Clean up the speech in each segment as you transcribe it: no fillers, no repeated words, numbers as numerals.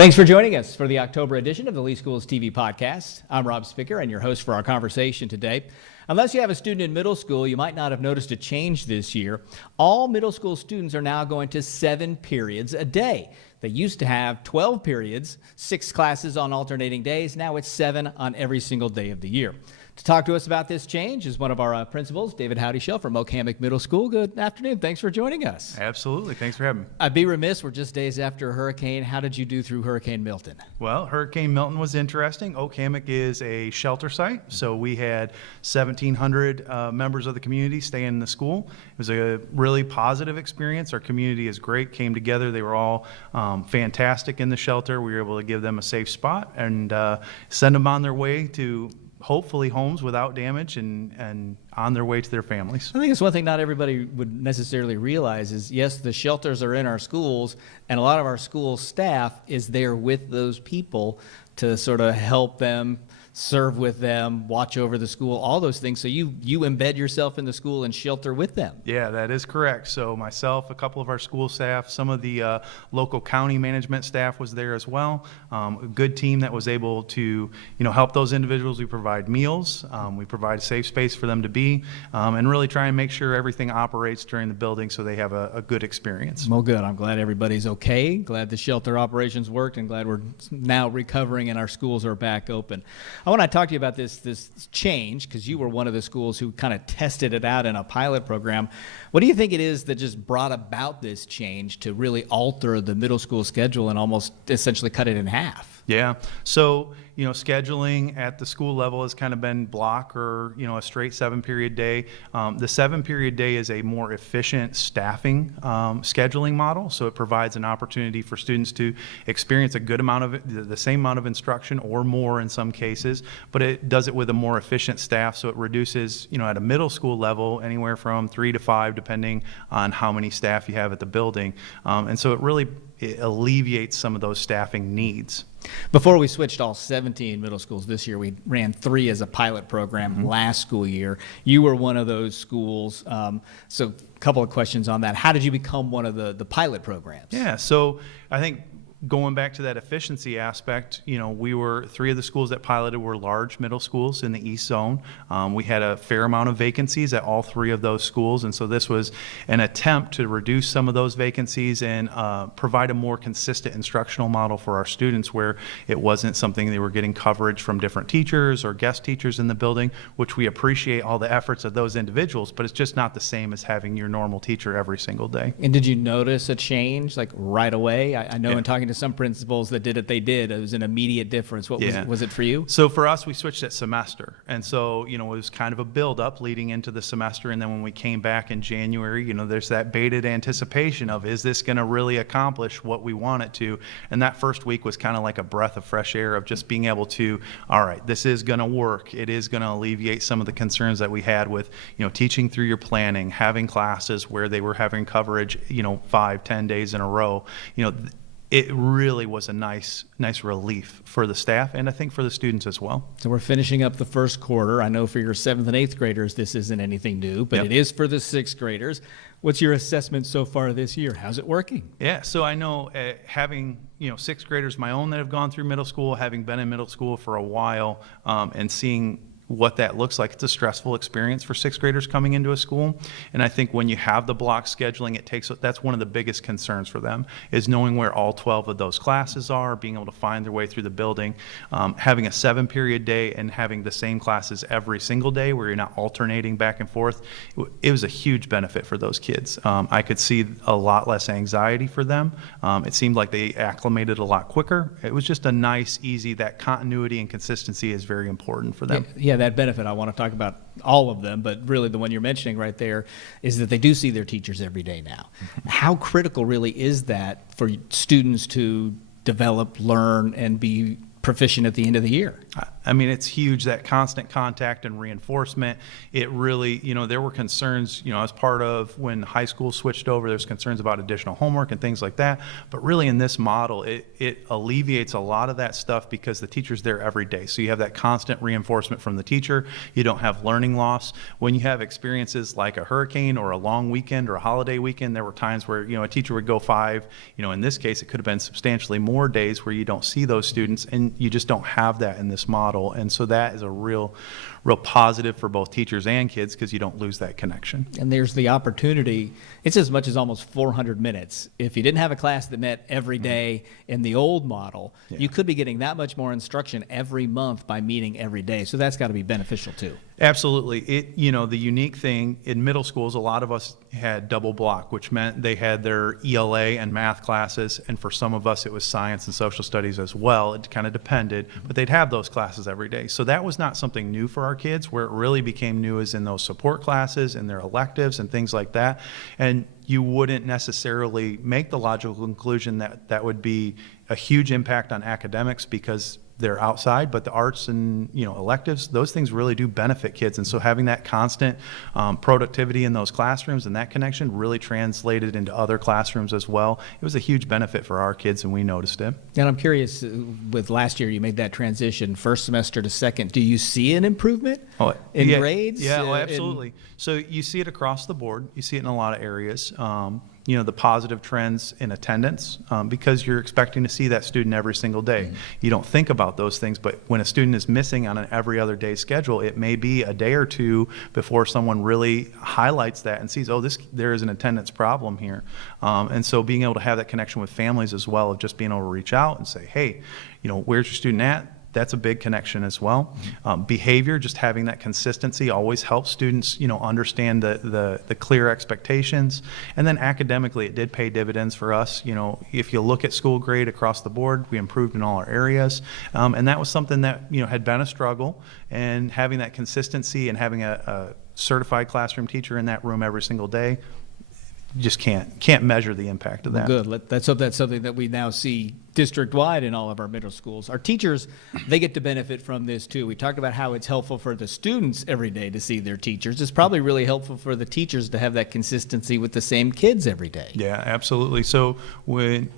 Thanks for joining us for the October edition of the Lee Schools TV podcast. I'm Rob Spicker and your host for our conversation today. Unless you have a student in middle school, you might not have noticed a change this year. All middle school students are now going to 7 periods a day. They used to have 12 periods, 6 classes on alternating days. Now it's 7 on every single day of the year. To talk to us about this change is one of our principals, David Howdyshell from Oak Hammock Middle School. Good afternoon. Thanks for joining us. Absolutely. Thanks for having me. I'd be remiss. We're just days after a hurricane. How did you do through Hurricane Milton? Well, Hurricane Milton was interesting. Oak Hammock is a shelter site, so we had 1,700 members of the community stay in the school. It was a really positive experience. Our community is great, came together. They were all fantastic in the shelter. We were able to give them a safe spot and send them on their way to hopefully homes without damage and on their way to their families. I think it's one thing not everybody would necessarily realize is, yes, the shelters are in our schools, and a lot of our school staff is there with those people to sort of help them, serve with them, watch over the school, all those things. So you embed yourself in the school and shelter with them. Yeah, that is correct. So myself, a couple of our school staff, some of the local county management staff was there as well. A good team that was able to, help those individuals. We provide meals, we provide a safe space for them to be, and really try and make sure everything operates during the building so they have a good experience. Well, good. I'm glad everybody's okay. Glad the shelter operations worked, and glad we're now recovering and our schools are back open. I want to talk to you about this change, because you were one of the schools who kind of tested it out in a pilot program. What do you think it is that just brought about this change to really alter the middle school schedule and almost essentially cut it in half? Yeah. So, scheduling at the school level has kind of been block or, a straight 7-period day. The 7-period day is a more efficient staffing scheduling model. So it provides an opportunity for students to experience a good amount of the same amount of instruction or more in some cases, but it does it with a more efficient staff. So it reduces, at a middle school level, anywhere from 3 to 5, depending on how many staff you have at the building. And so it alleviates some of those staffing needs. Before we switched all 17 middle schools this year, we ran 3 as a pilot program last school year. You were one of those schools. So a couple of questions on that. How did you become one of the pilot programs? Yeah, so I think going back to that efficiency aspect, we were 3 of the schools that piloted were large middle schools in the East Zone. We had a fair amount of vacancies at all 3 of those schools, and so this was an attempt to reduce some of those vacancies and provide a more consistent instructional model for our students, where it wasn't something they were getting coverage from different teachers or guest teachers in the building, which we appreciate all the efforts of those individuals, but it's just not the same as having your normal teacher every single day. And did you notice a change like right away? I know in talking to some principals that did it, it was an immediate difference. What was it for you? So for us, we switched at semester, and so it was kind of a build-up leading into the semester, and then when we came back in January, there's that bated anticipation of, is this going to really accomplish what we want it to? And that first week was kind of like a breath of fresh air of just being able to, all right, this is going to work. It is going to alleviate some of the concerns that we had with teaching through your planning, having classes where they were having coverage 5-10 days in a row. It really was a nice relief for the staff, and I think for the students as well. So we're finishing up the first quarter. I know for your 7th and 8th graders, this isn't anything new, but It is for the 6th graders. What's your assessment so far this year? How's it working? Yeah, so I know having 6th graders my own that have gone through middle school, having been in middle school for a while, and seeing what that looks like. It's a stressful experience for 6th graders coming into a school, and I think when you have the block scheduling, that's one of the biggest concerns for them, is knowing where all 12 of those classes are, being able to find their way through the building. Having a 7-period day and having the same classes every single day where you're not alternating back and forth, it was a huge benefit for those kids. I could see a lot less anxiety for them. It seemed like they acclimated a lot quicker. It was just a nice, easy, that continuity and consistency is very important for them. Yeah, that benefit, I want to talk about all of them, but really the one you're mentioning right there is that they do see their teachers every day now. How critical really is that for students to develop, learn, and be proficient at the end of the year. I mean, it's huge, that constant contact and reinforcement. It really, there were concerns, as part of when high school switched over, there's concerns about additional homework and things like that. But really in this model, it alleviates a lot of that stuff because the teacher's there every day. So you have that constant reinforcement from the teacher. You don't have learning loss. When you have experiences like a hurricane or a long weekend or a holiday weekend, there were times where, a teacher would go 5, in this case, it could have been substantially more days where you don't see those students, and you just don't have that in this model. And so that is a real positive for both teachers and kids because you don't lose that connection. And there's the opportunity. It's as much as almost 400 minutes. If you didn't have a class that met every day in the old model, you could be getting that much more instruction every month by meeting every day. So that's got to be beneficial too. Absolutely. The unique thing in middle schools, a lot of us had double block, which meant they had their ELA and math classes, and for some of us it was science and social studies as well. It kind of depended, but they'd have those classes every day. So that was not something new for our kids. Where it really became new is in those support classes and their electives and things like that. And you wouldn't necessarily make the logical conclusion that that would be a huge impact on academics because they're outside, but the arts and electives, those things really do benefit kids. And so having that constant productivity in those classrooms and that connection really translated into other classrooms as well. It was a huge benefit for our kids, and we noticed it. And I'm curious, with last year you made that transition first semester to second. Do you see an improvement in grades? Yeah, absolutely. So you see it across the board. You see it in a lot of areas. The positive trends in attendance because you're expecting to see that student every single day. Mm-hmm. You don't think about those things, but when a student is missing on an every other day schedule, it may be a day or two before someone really highlights that and sees, there is an attendance problem here. And so being able to have that connection with families as well, of just being able to reach out and say, hey, where's your student at? That's a big connection as well. Behavior, just having that consistency always helps students, understand the clear expectations. And then academically, it did pay dividends for us. If you look at school grade across the board, we improved in all our areas. And that was something that, had been a struggle. And having that consistency and having a certified classroom teacher in that room every single day, you just can't measure the impact of that. Good. Let's hope that's something that we now see district-wide in all of our middle schools. Our teachers, they get to benefit from this too. We talked about how it's helpful for the students every day to see their teachers. It's probably really helpful for the teachers to have that consistency with the same kids every day. Yeah, absolutely. So when,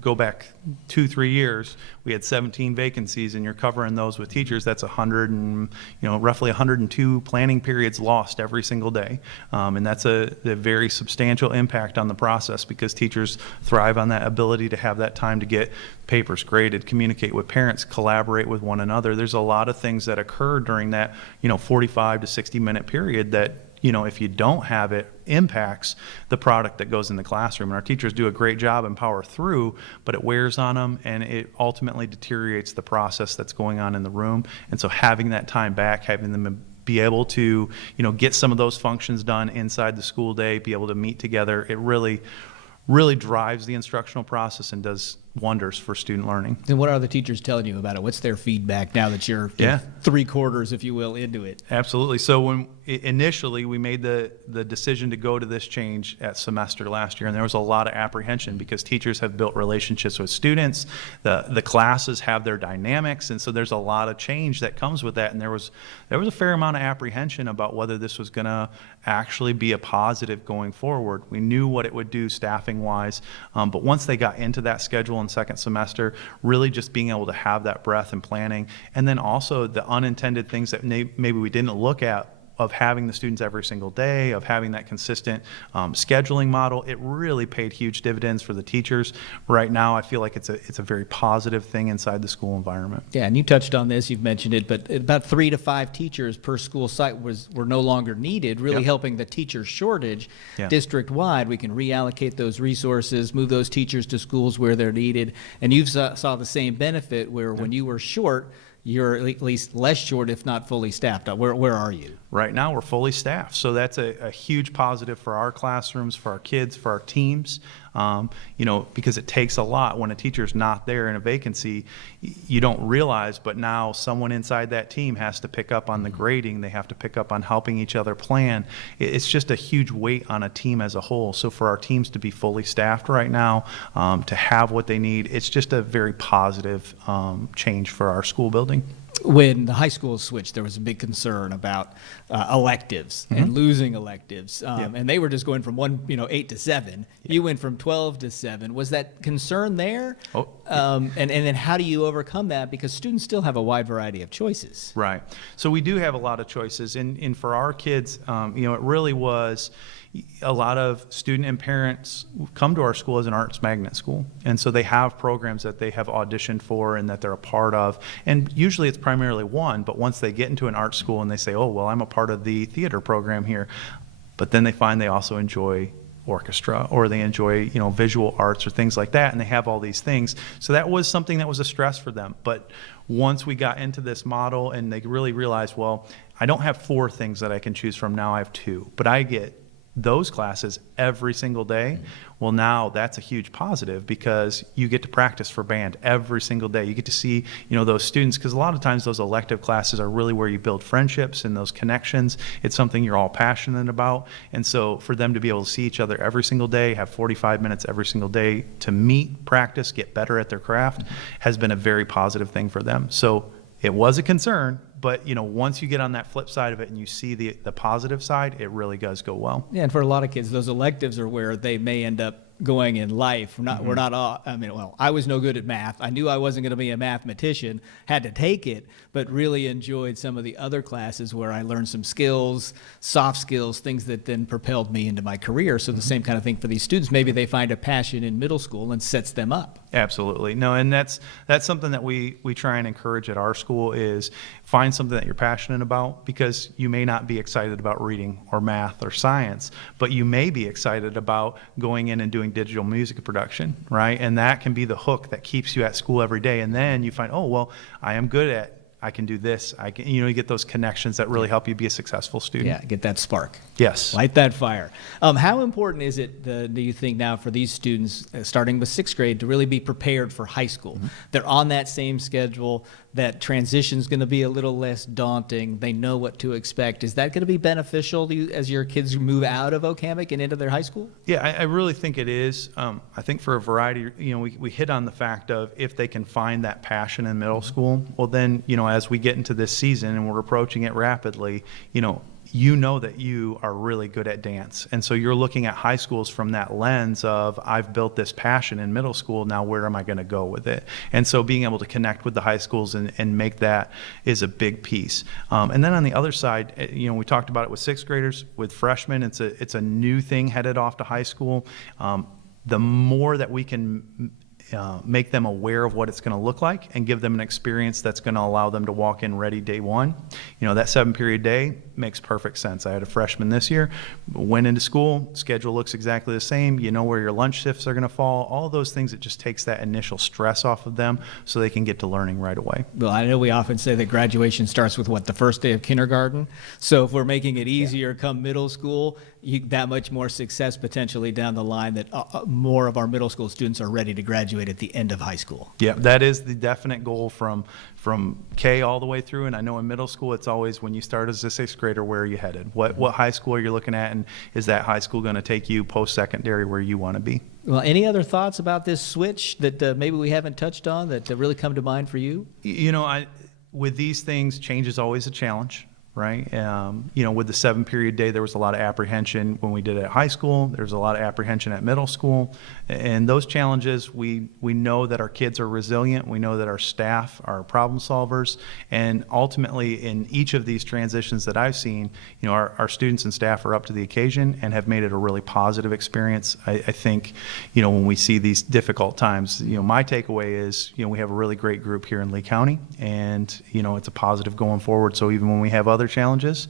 go back 2-3 years, we had 17 vacancies, and you're covering those with teachers. That's roughly 102 planning periods lost every single day. And that's a very substantial impact on the process because teachers thrive on that ability to have that time to get papers graded, communicate with parents, collaborate with one another. There's a lot of things that occur during that 45 to 60 minute period that if you don't have it, impacts the product that goes in the classroom. And our teachers do a great job and power through, but it wears on them, and it ultimately deteriorates the process that's going on in the room. And so having that time back, having them be able to get some of those functions done inside the school day, be able to meet together, it really drives the instructional process and does wonders for student learning. And what are the teachers telling you about it? What's their feedback now that you're 3/4, if you will, into it? Absolutely. So when initially we made the decision to go to this change at semester last year, and there was a lot of apprehension because teachers have built relationships with students, the classes have their dynamics, and so there's a lot of change that comes with that. And there was a fair amount of apprehension about whether this was going to actually be a positive going forward. We knew what it would do staffing wise, but once they got into that schedule in second semester, really just being able to have that breadth and planning, and then also the unintended things that maybe we didn't look at, of having the students every single day, of having that consistent scheduling model, it really paid huge dividends for the teachers. Right now, I feel like it's a very positive thing inside the school environment. Yeah, and you touched on this, you've mentioned it, but about 3 to 5 teachers per school site were no longer needed, really helping the teacher shortage district-wide. We can reallocate those resources, move those teachers to schools where they're needed, and you saw the same benefit where when you were short, you're at least less short, if not fully staffed. Where are you? Right now, we're fully staffed. So that's a huge positive for our classrooms, for our kids, for our teams. because it takes a lot when a teacher's not there in a vacancy. You don't realize, but now someone inside that team has to pick up on the grading. They have to pick up on helping each other plan. It's just a huge weight on a team as a whole. So for our teams to be fully staffed right now, to have what they need, it's just a very positive change for our school building. When the high school switched, there was a big concern about electives and losing electives, and they were just going from 8 to 7. You went from 12 to 7. Was that concern there? And then how do you overcome that? Because students still have a wide variety of choices. Right. So we do have a lot of choices, and for our kids, it really was. A lot of student and parents come to our school as an arts magnet school, and so they have programs that they have auditioned for and that they're a part of, and usually it's primarily one, but once they get into an art school and they say, oh, well, I'm a part of the theater program here, but then they find they also enjoy orchestra, or they enjoy visual arts or things like that, and they have all these things. So that was something that was a stress for them. But once we got into this model and they really realized, well, I don't have 4 things that I can choose from, now I have 2, but I get those classes every single day. Well, now that's a huge positive, because you get to practice for band every single day. You get to see, those students, because a lot of times those elective classes are really where you build friendships and those connections. It's something you're all passionate about. And so for them to be able to see each other every single day, have 45 minutes every single day to meet, practice, get better at their craft, has been a very positive thing for them. So it was a concern, but once you get on that flip side of it and you see the positive side, it really does go well. Yeah, and for a lot of kids, those electives are where they may end up going in life. We're not all, I was no good at math. I knew I wasn't going to be a mathematician, had to take it, but really enjoyed some of the other classes where I learned some skills, soft skills, things that then propelled me into my career. So the same kind of thing for these students. Maybe they find a passion in middle school and sets them up. Absolutely. No, and that's something that we try and encourage at our school, is find something that you're passionate about, because you may not be excited about reading or math or science, but you may be excited about going in and doing digital music production, right? And that can be the hook that keeps you at school every day. And then you find, oh, well, I am good at, I can do this. I can, you get those connections that really help you be a successful student. Yeah, get that spark. Yes. Light that fire. How important is it, do you think, now for these students, starting with 6th grade, to really be prepared for high school? They're on that same schedule. That transition's going to be a little less daunting. They know what to expect. Is that going to be beneficial to you as your kids move out of Oak Hammock and into their high school? Yeah, I really think it is. I think for a variety, we hit on the fact of, if they can find that passion in middle school, well then, as we get into this season and we're approaching it rapidly, that you are really good at dance. And so you're looking at high schools from that lens of, I've built this passion in middle school, now where am I going to go with it? And so being able to connect with the high schools and make that is a big piece. And then on the other side, we talked about it with 6th graders, with freshmen, it's a new thing headed off to high school. The more that we can make them aware of what it's going to look like and give them an experience that's going to allow them to walk in ready day one. That 7-period day makes perfect sense. I had a freshman this year, went into school, schedule looks exactly the same. You know where your lunch shifts are going to fall. All of those things, it just takes that initial stress off of them so they can get to learning right away. Well, I know we often say that graduation starts with the first day of kindergarten. So if we're making it easier come middle school, that much more success potentially down the line, that more of our middle school students are ready to graduate at the end of high school. Yeah, that is the definite goal from K all the way through. And I know in middle school, it's always, when you start as a 6th grader, where are you headed? What high school are you looking at? And is that high school going to take you post-secondary where you want to be? Well, any other thoughts about this switch that maybe we haven't touched on that really come to mind for you? With these things, change is always a challenge. Right? With the 7-period day, there was a lot of apprehension when we did it at high school. There's a lot of apprehension at middle school. And those challenges, we know that our kids are resilient. We know that our staff are problem solvers. And ultimately, in each of these transitions that I've seen, our students and staff are up to the occasion and have made it a really positive experience. I think, when we see these difficult times, my takeaway is, we have a really great group here in Lee County, and, it's a positive going forward. So even when we have other challenges,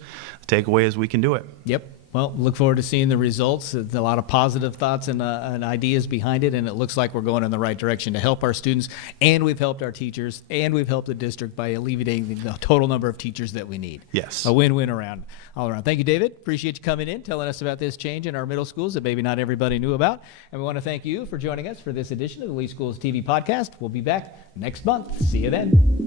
the takeaway is we can do it. Yep. Well, look forward to seeing the results. There's a lot of positive thoughts and ideas behind it, and it looks like we're going in the right direction to help our students, and we've helped our teachers, and we've helped the district by alleviating the total number of teachers that we need. Yes. A win-win all around. Thank you, David. Appreciate you coming in, telling us about this change in our middle schools that maybe not everybody knew about. And we want to thank you for joining us for this edition of the Lee Schools TV podcast. We'll be back next month. See you then.